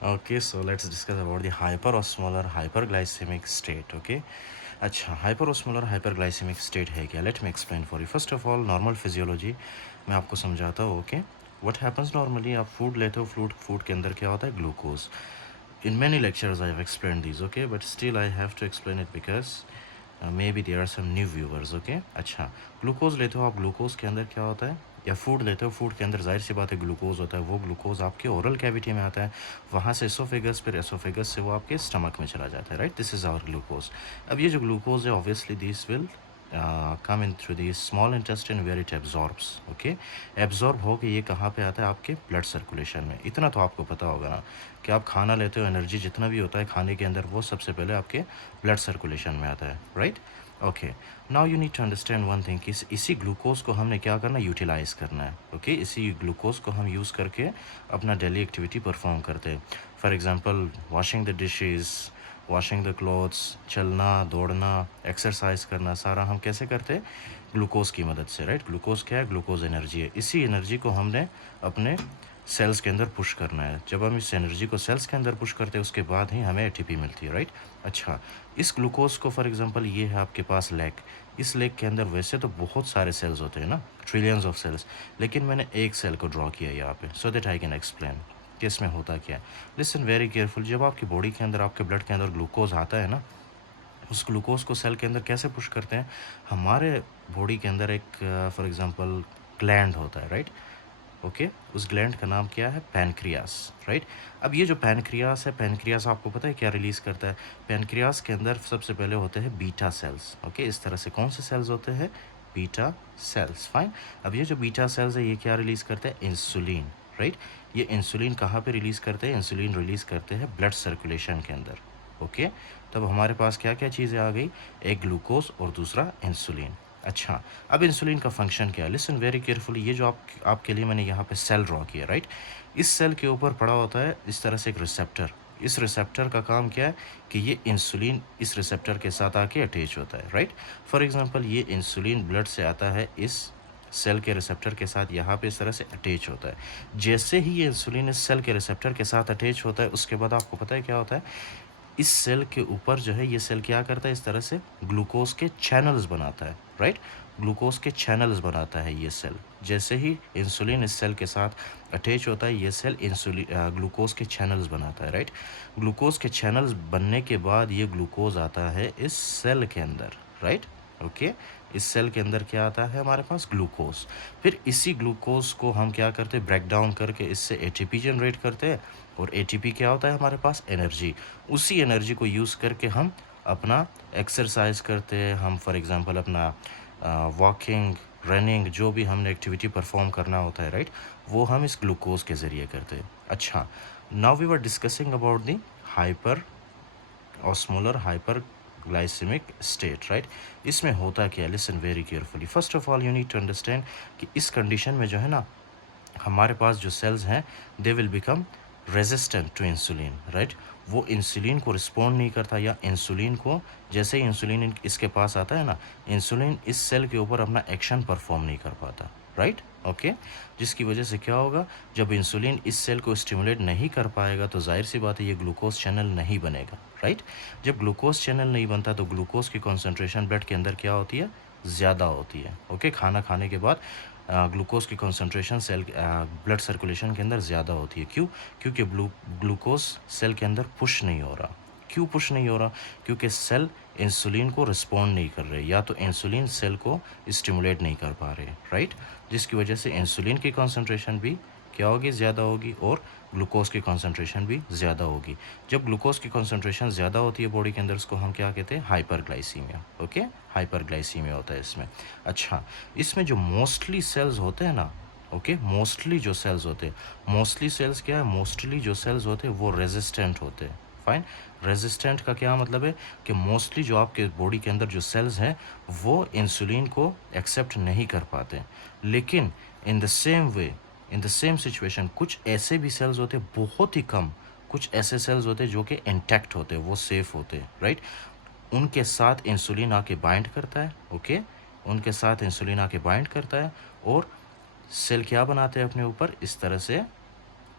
Okay, so let's discuss about the hyperosmolar hyperglycemic state. Okay, अच्छा hyperosmolar hyperglycemic state है क्या? Let me explain for you. First of all, normal physiology मैं आपको समझाता हूँ. Okay, what happens normally? आप food लेते हो, food के अंदर क्या होता है? Glucose. In many lectures I have explained these. Okay, but still I have to explain it because maybe there are some new viewers. Okay, अच्छा ग्लूकोज लेते हो आप, ग्लूकोज के अंदर क्या होता है? या फूड लेते हो, फूड के अंदर जाहिर सी बात है ग्लूकोज होता है. वो ग्लूकोज आपके ओरल कैविटी में आता है, वहाँ से एसोफेगस, फिर एसोफेगस से वो आपके स्टमक में चला जाता है. Right, this is our glucose. अब ये जो ग्लूकोज है obviously this will come in through the small intestine where it absorbs. Okay, absorb हो के ये कहाँ पे आता है? आपके ब्लड सर्कुलेशन में. इतना तो आपको पता होगा ना कि आप खाना लेते हो, एनर्जी जितना भी होता है खाने के अंदर वो सबसे पहले आपके ब्लड सर्कुलेशन में आता है. Right, okay. Now you need to understand one thing कि इसी ग्लूकोज को हमने क्या करना है? यूटिलाइज़ करना है. ओके, इसी ग्लूकोज को हम यूज़ करके अपना डेली एक्टिविटी परफॉर्म करते हैं. For example washing the dishes, washing the clothes, चलना, दौड़ना, एक्सरसाइज करना, सारा हम कैसे करते हैं? ग्लूकोज की मदद से. राइट, ग्लूकोज क्या है? ग्लूकोज एनर्जी है. इसी एनर्जी को हमने अपने सेल्स के अंदर पुश करना है. जब हम इस एनर्जी को सेल्स के अंदर पुश करते हैं उसके बाद ही हमें एटीपी मिलती है. राइट, अच्छा. इस ग्लूकोज को फॉर एग्जांपल ये है आपके पास लेग. इस लेग के अंदर वैसे तो बहुत सारे सेल्स होते हैं ना, ट्रिलियंस ऑफ सेल्स, लेकिन मैंने एक सेल को ड्रॉ किया यहाँ पे so that I can explain कि इसमें होता क्या है. Listen very careful. जब आपकी बॉडी के अंदर, आपके ब्लड के अंदर ग्लूकोज आता है ना, उस ग्लूकोज को सेल के अंदर कैसे पुश करते हैं? हमारे बॉडी के अंदर एक फॉर एग्जांपल ग्लैंड होता है. राइट, ओके, उस ग्लैंड का नाम क्या है? पैनक्रियास. राइट, अब ये जो पैनक्रियास है, पैनक्रियास आपको पता है क्या रिलीज़ करता है? पैनक्रियास के अंदर सबसे पहले होते हैं बीटा सेल्स. ओके, इस तरह से कौन से सेल्स होते हैं? Beta cells. फाइन. अब ये जो बीटा सेल्स है ये क्या रिलीज़ करते हैं? इंसुलिन. राइट, ये इंसुलिन कहाँ पे रिलीज़ करते हैं? इंसुलिन रिलीज़ करते हैं ब्लड सर्कुलेशन के अंदर. ओके, तब हमारे पास क्या क्या चीज़ें आ गई? एक ग्लूकोज और दूसरा इंसुलिन. अच्छा, अब इंसुलिन का फंक्शन क्या है? Listen very carefully. ये जो आपके लिए मैंने यहाँ पे सेल ड्रॉ किया. राइट, इस सेल के ऊपर पड़ा होता है इस तरह से एक रिसेप्टर. इस रिसेप्टर का काम क्या है? कि ये इंसुलिन इस रिसेप्टर के साथ आके अटैच होता है. राइट, फॉर एग्जांपल ये इंसुलिन ब्लड से आता है, इस सेल के रिसेप्टर के साथ यहाँ पे इस तरह से अटैच होता है. जैसे ही ये इंसुलिन इस सेल के रिसेप्टर के साथ अटैच होता है उसके बाद आपको पता है क्या होता है? इस सेल के ऊपर जो है ये सेल क्या करता है? इस तरह से ग्लूकोज के चैनल्स बनाता है. राइट, ग्लूकोज के चैनल्स बनाता है ये सेल. जैसे ही इंसुलिन इस सेल के साथ अटैच होता है ये सेल इंसुलिन ग्लूकोज के चैनल्स बनाता है. राइट, ग्लूकोज के चैनल्स बनने के बाद ये ग्लूकोज आता है इस सेल के अंदर. राइट, ओके, इस सेल के अंदर क्या आता है? हमारे पास ग्लूकोज. फिर इसी ग्लूकोज को हम क्या करते हैं? ब्रेक डाउन करके इससे एटीपी जनरेट करते हैं. और एटीपी क्या होता है? हमारे पास एनर्जी. उसी एनर्जी को यूज़ करके हम अपना एक्सरसाइज करते हैं. हम फॉर एग्जांपल अपना वॉकिंग, रनिंग, जो भी हमने एक्टिविटी परफॉर्म करना होता है, राइट, वो हम इस ग्लूकोज के ज़रिए करते हैं. अच्छा, now we were discussing about the hyperosmolar hyperglycaemic state. Right, इसमें होता क्या है? Listen very carefully. First of all you need to understand कि इस कंडीशन में जो है ना, हमारे पास जो सेल्स हैं they will become resistant to insulin. Right, वो इंसुलिन को रिस्पॉन्ड नहीं करता, या इंसुलिन को जैसे ही इंसुलिन इसके पास आता है ना, इंसुलिन इस सेल के ऊपर अपना एक्शन परफॉर्म नहीं कर पाता. राइट, ओके, जिसकी वजह से क्या होगा? जब इंसुलिन इस सेल को स्टिमुलेट नहीं कर पाएगा तो जाहिर सी बात है ये ग्लूकोज चैनल नहीं बनेगा. राइट, जब ग्लूकोज चैनल नहीं बनता तो ग्लूकोज की कॉन्सेंट्रेशन ब्लड के अंदर क्या होती है? ज़्यादा होती है. ओके, खाना खाने के बाद ग्लूकोज की कॉन्सेंट्रेशन सेल ब्लड सर्कुलेशन के अंदर ज़्यादा होती है. क्यों? क्योंकि ग्लूकोज सेल के अंदर पुश नहीं हो रहा. क्यों पुश नहीं हो रहा? क्योंकि सेल इंसुलिन को रिस्पॉन्ड नहीं कर रहे, या तो इंसुलिन सेल को स्टिमुलेट नहीं कर पा रहे. राइट, जिसकी वजह से इंसुलिन की कॉन्सेंट्रेशन भी क्या होगी? ज़्यादा होगी, और ग्लूकोज की कॉन्सेंट्रेशन भी ज़्यादा होगी. जब ग्लूकोज की कॉन्सेंट्रेशन ज़्यादा होती है बॉडी के अंदर उसको हम क्या कहते हैं? हाइपरग्लाइसीमिया. ओके, हाइपरग्लाइसीमिया होता है इसमें. अच्छा, इसमें जो मोस्टली सेल्स होते हैं ना, ओके, मोस्टली जो सेल्स होते हैं, मोस्टली सेल्स क्या है? मोस्टली जो सेल्स होते हैं वो रेजिस्टेंट होते हैं. फाइन, रेजिस्टेंट का क्या मतलब है? कि मोस्टली जो आपके बॉडी के अंदर जो सेल्स हैं वो इंसुलिन को एक्सेप्ट नहीं कर पाते. लेकिन in the same way, in the same situation कुछ ऐसे भी सेल्स होते हैं, बहुत ही कम, कुछ ऐसे सेल्स होते हैं जो कि इंटैक्ट होते हैं, वो सेफ होते हैं. राइट, उनके साथ इंसुलिन आके बाइंड करता है. ओके, उनके साथ इंसुलिन आके बाइंड करता है और सेल क्या बनाते हैं अपने ऊपर? इस तरह से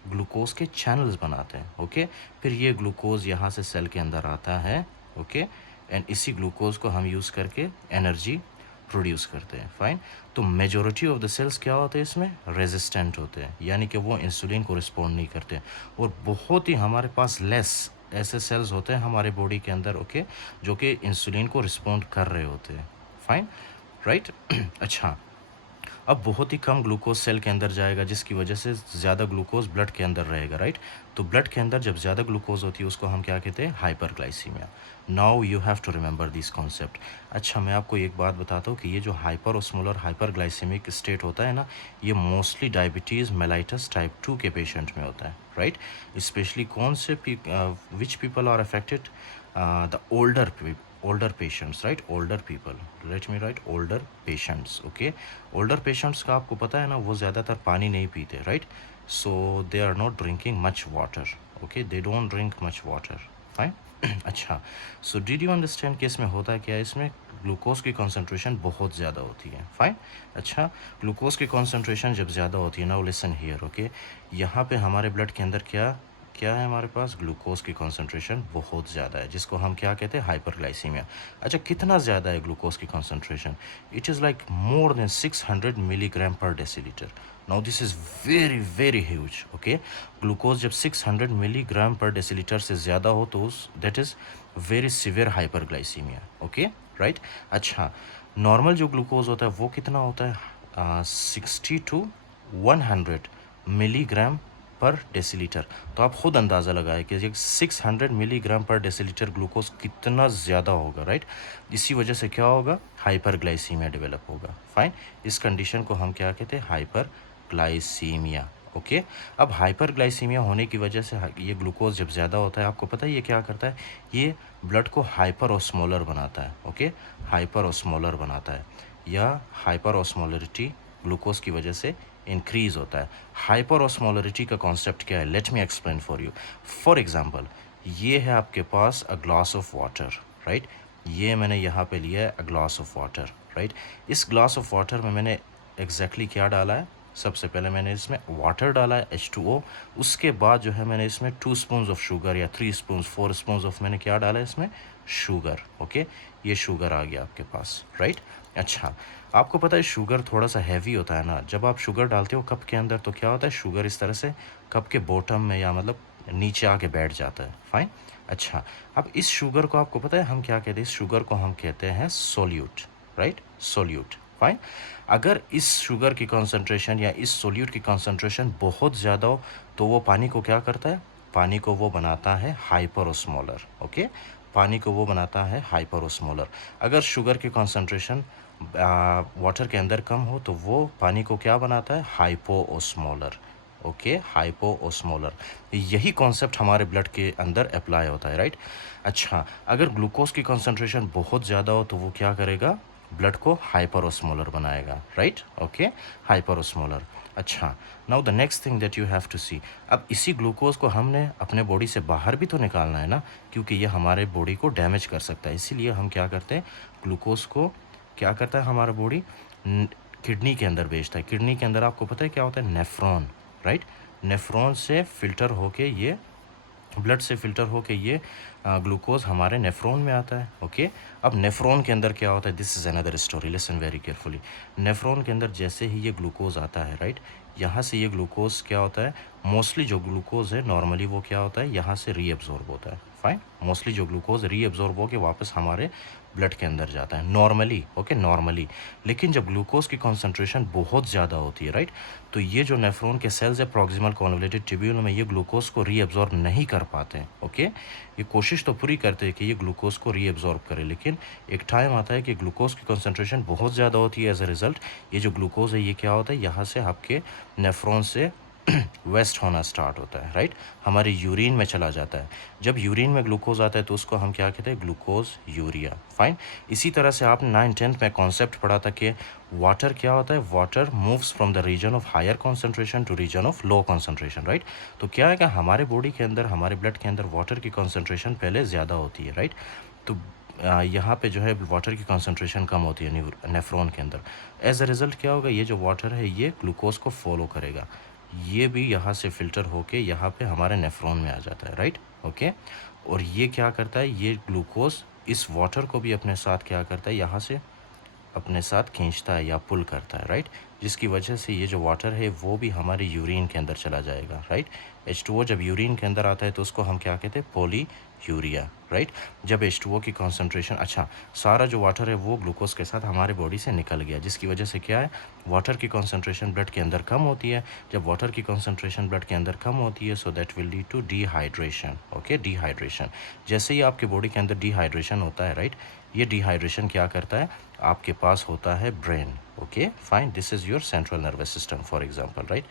ग्लूकोज के चैनल्स बनाते हैं, ओके। फिर ये ग्लूकोज यहाँ से सेल के अंदर आता है, ओके, एंड इसी ग्लूकोज को हम यूज़ करके एनर्जी प्रोड्यूस करते हैं, फाइन। तो मेजॉरिटी ऑफ द सेल्स क्या होते हैं इसमें, रेजिस्टेंट होते हैं, यानी कि वो इंसुलिन को रिस्पॉन्ड नहीं करते। और बहुत ही हमारे पास लेस ऐसे सेल्स होते हैं हमारे बॉडी के अंदर, ओके, जो कि इंसुलिन को रिस्पॉन्ड कर रहे होते हैं, फाइन, राइट। अच्छा, अब बहुत ही कम ग्लूकोज सेल के अंदर जाएगा, जिसकी वजह से ज़्यादा ग्लूकोज ब्लड के अंदर रहेगा, राइट। तो ब्लड के अंदर जब ज़्यादा ग्लूकोज होती है उसको हम क्या कहते हैं, hyperglycaemia. Now you have to remember this concept. अच्छा, मैं आपको एक बात बताता हूँ कि ये जो हाइपर ओस्मोलर हाइपरग्लाइसेमिक स्टेट होता है ना, ये मोस्टली डायबिटीज़ मेलाइटस टाइप 2 के पेशेंट में होता है, राइट। स्पेशली कौन से which people are affected, the older patients, right, older people, let me write older patients, okay। older patients का आपको पता है ना, वो ज़्यादातर पानी नहीं पीते, right, so they are not drinking much water, okay, they don't drink much water, fine। अच्छा, so did you understand कि इसमें होता है क्या है, इसमें ग्लूकोज की कॉन्सेंट्रेशन बहुत ज़्यादा होती है, फाइन। अच्छा, ग्लूकोज की कॉन्सेंट्रेशन जब ज़्यादा होती है, नाउ लिसन हियर, ओके, यहाँ पे हमारे ब्लड के अंदर क्या क्या है, हमारे पास ग्लूकोज की कॉन्सेंट्रेशन बहुत ज़्यादा है, जिसको हम क्या कहते हैं, हाइपरग्लाइसीमिया। अच्छा, कितना ज़्यादा है ग्लूकोज की concentration, it is like more than 600 milligram per decilitre. Now this is very very huge, okay. Glucose जब 600 मिलीग्राम पर डेसीलीटर से ज़्यादा हो तो that is very severe hyperglycaemia, okay, right. अच्छा, नॉर्मल जो ग्लूकोज होता है वो कितना होता है, 60 to 100 मिलीग्राम पर डेसीलीटर। तो आप खुद अंदाज़ा लगाएं कि 600 मिलीग्राम पर डेसीलीटर ग्लूकोज कितना ज़्यादा होगा, राइट। इसी वजह से क्या होगा, हाइपरग्लाइसीमिया डेवलप होगा, फाइन। इस कंडीशन को हम क्या कहते हैं, हाइपरग्लाइसीमिया, ओके। अब हाइपरग्लाइसीमिया होने की वजह से ये ग्लूकोज जब ज़्यादा होता है, आपको पता है ये क्या करता है, ये ब्लड को हाइपर ऑस्मोलर बनाता है, ओके, हाइपर ऑस्मोलर बनाता है, या हाइपर ऑस्मोलरिटी ग्लूकोज की वजह से इंक्रीज होता है। हाइपर ऑस्मोलरिटी का कॉन्सेप्ट क्या है, let me explain for you. For example, ये है आपके पास a glass of water, right. ये मैंने यहाँ पे लिया है a glass of water, right. इस ग्लास ऑफ वाटर में मैंने एग्जैक्टली क्या डाला है, सबसे पहले मैंने इसमें वाटर डाला है H2O, उसके बाद जो है मैंने इसमें 2 स्पून ऑफ शुगर या 3 स्पून 4 स्पून ऑफ मैंने क्या डाला है इसमें, शुगर, ओके। ये शुगर आ गया आपके पास, राइट। अच्छा, आपको पता है शुगर थोड़ा सा हैवी होता है ना, जब आप शुगर डालते हो कप के अंदर तो क्या होता है, शुगर इस तरह से कप के बॉटम में या मतलब नीचे आके बैठ जाता है, फाइन। अच्छा, अब इस शुगर को आपको पता है हम क्या कहते हैं, इस शुगर को हम कहते हैं सोल्यूट, राइट, सोल्यूट, फाइन। अगर इस शुगर की कॉन्सेंट्रेशन या इस सोल्यूट की कॉन्सेंट्रेशन बहुत ज़्यादा हो तो वो पानी को क्या करता है, पानी को वो बनाता है हाइपरोस्मोलर, ओके। पानी को वो बनाता है हाइपरोस्मोलर। अगर शुगर की कॉन्सेंट्रेशन वाटर के अंदर कम हो तो वो पानी को क्या बनाता है, हाइपोओस्मोलर, ओके, हाइपोओस्मोलर। यही कॉन्सेप्ट हमारे ब्लड के अंदर अप्लाई होता है, राइट। अच्छा, अगर ग्लूकोज की कॉन्सेंट्रेशन बहुत ज़्यादा हो तो वो क्या करेगा, ब्लड को हाइपरोस्मोलर बनाएगा, राइट, ओके, हाइपरोस्मोलर। अच्छा, now the next thing that you have to see, अब इसी ग्लूकोज को हमने अपने बॉडी से बाहर भी तो निकालना है ना, क्योंकि ये हमारे बॉडी को डैमेज कर सकता है, इसीलिए हम क्या करते हैं, ग्लूकोज को क्या करता है हमारा बॉडी, किडनी के अंदर भेजता है। किडनी के अंदर आपको पता है क्या होता है, नेफ्रॉन, राइट। नेफ्रॉन से फिल्टर होके ये ब्लड से फिल्टर होके ये ग्लूकोज हमारे नेफ्रॉन में आता है, ओके। अब नेफ्रॉन के अंदर क्या होता है, this is another story, listen very carefully. Nephron के अंदर जैसे ही ये ग्लूकोज आता है, राइट, यहाँ से ये ग्लूकोज क्या होता है, मोस्टली जो ग्लूकोज है नॉर्मली वो क्या होता है, यहाँ से रीअब्जॉर्ब होता है, फाइन। मोस्टली जो ग्लूकोज रीअब्जॉर्ब होकर वापस हमारे ब्लड के अंदर जाता है नॉर्मली, ओके, नॉर्मली। लेकिन जब ग्लूकोज की कॉन्सेंट्रेशन बहुत ज़्यादा होती है, राइट, तो ये जो नेफ्रॉन के सेल्स है प्रॉक्सिमल कॉन्वोल्यूटेड ट्यूब्यूल में, ये ग्लूकोज को रीअब्जॉर्ब नहीं कर पाते हैं, ओके। ये कोशिश तो पूरी करते हैं कि ये ग्लूकोज को रीअब्जॉर्ब करे, लेकिन एक टाइम आता है कि ग्लूकोज की कॉन्सेंट्रेशन बहुत ज़्यादा होती है, एज अ रिज़ल्ट ये जो ग्लूकोज है ये क्या होता है, यहाँ से आपके नेफ्रॉन से वेस्ट होना स्टार्ट होता है, राइट, हमारे यूरिन में चला जाता है। जब यूरिन में ग्लूकोज आता है तो उसको हम क्या कहते हैं, ग्लूकोज यूरिया, फाइन। इसी तरह से आपने 9th-10th में कॉन्सेप्ट पढ़ा था कि वाटर क्या होता है, water moves from the region of higher concentration to region of low concentration, right. तो क्या है कि हमारे बॉडी के अंदर, हमारे ब्लड के अंदर वाटर की कॉन्सेंट्रेशन पहले ज़्यादा होती है, राइट। तो यहाँ पे जो है वाटर की कॉन्सेंट्रेशन कम होती है नेफ्रॉन के अंदर। एज अ रिज़ल्ट क्या होगा, ये जो वाटर है ये ग्लूकोज को फॉलो करेगा, ये भी यहाँ से फ़िल्टर होके यहाँ पे हमारे नेफ्रॉन में आ जाता है, राइट? ओके। और ये क्या करता है, ये ग्लूकोज इस वाटर को भी अपने साथ क्या करता है, यहाँ से अपने साथ खींचता है या पुल करता है, राइट? जिसकी वजह से ये जो वाटर है वो भी हमारे यूरिन के अंदर चला जाएगा, राइट? H2O जब यूरिन के अंदर आता है तो उसको हम क्या कहते हैं, पोली यूरिया, राइट? जब H2O की कॉन्सेंट्रेशन, अच्छा, सारा जो वाटर है वो ग्लूकोज के साथ हमारे बॉडी से निकल गया, जिसकी वजह से क्या है, वाटर की कॉन्सेंट्रेशन ब्लड के अंदर कम होती है। जब वाटर की कॉन्सेंट्रेशन ब्लड के अंदर कम होती है, so that will lead to dehydration. Okay, dehydration. जैसे ही आपके बॉडी के अंदर डिहाइड्रेशन होता है, राइट, ये डिहाइड्रेशन क्या करता है, आपके पास होता है brain. Okay fine, this is your central nervous system for example, right?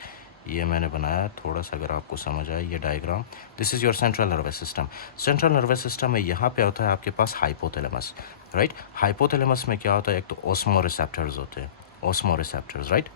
ये मैंने बनाया थोड़ा सा, अगर आपको समझ आए ये diagram, this is your central nervous system. Central nervous system में यहाँ पे होता है आपके पास हाइपोथैलेमस, राइट? हाइपोथैलेमस में क्या होता है, एक तो ऑस्मो रिसेप्टर्स होते हैं, ऑस्मो रिसेप्टर्स, राइट?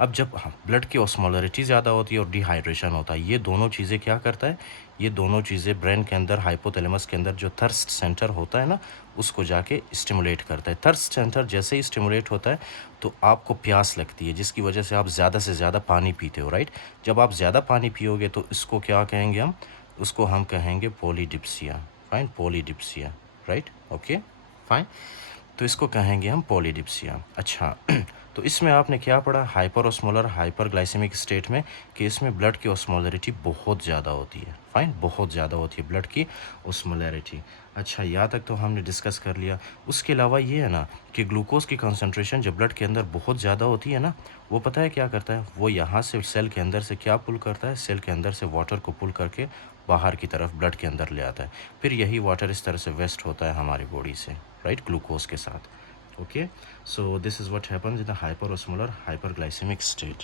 अब जब ब्लड की ऑस्मोलरिटी ज़्यादा होती है और डिहाइड्रेशन होता है, ये दोनों चीज़ें क्या करता है, ये दोनों चीज़ें ब्रेन के अंदर, हाइपोथैलेमस के अंदर जो थर्स्ट सेंटर होता है ना, उसको जाके स्टिमुलेट करता है। थर्स्ट सेंटर जैसे ही स्टिमुलेट होता है तो आपको प्यास लगती है, जिसकी वजह से आप ज़्यादा से ज़्यादा पानी पीते हो, राइट? जब आप ज़्यादा पानी पियोगे तो इसको क्या कहेंगे हम, उसको हम कहेंगे polydipsia. Fine, polydipsia, right? Okay fine, तो इसको कहेंगे हम पॉलीडिप्सिया। अच्छा, तो इसमें आपने क्या पढ़ा, हाइपर ऑस्मोलर हाइपरग्लाइसेमिक स्टेट में, कि इसमें ब्लड की ऑस्मोलरिटी बहुत ज़्यादा होती है। फाइन, बहुत ज़्यादा होती है ब्लड की ऑस्मोलरिटी। अच्छा, यहाँ तक तो हमने डिस्कस कर लिया। उसके अलावा ये है ना कि ग्लूकोज की कंसंट्रेशन जब ब्लड के अंदर बहुत ज़्यादा होती है ना, वो पता है क्या करता है, वो यहाँ से सेल के अंदर से क्या पुल करता है, सेल के अंदर से वाटर को पुल करके बाहर की तरफ ब्लड के अंदर ले आता है। फिर यही वाटर इस तरह से वेस्ट होता है हमारी बॉडी से, राइट, ग्लूकोज के साथ। Okay, so this is what happens in the hyperosmolar hyperglycemic state.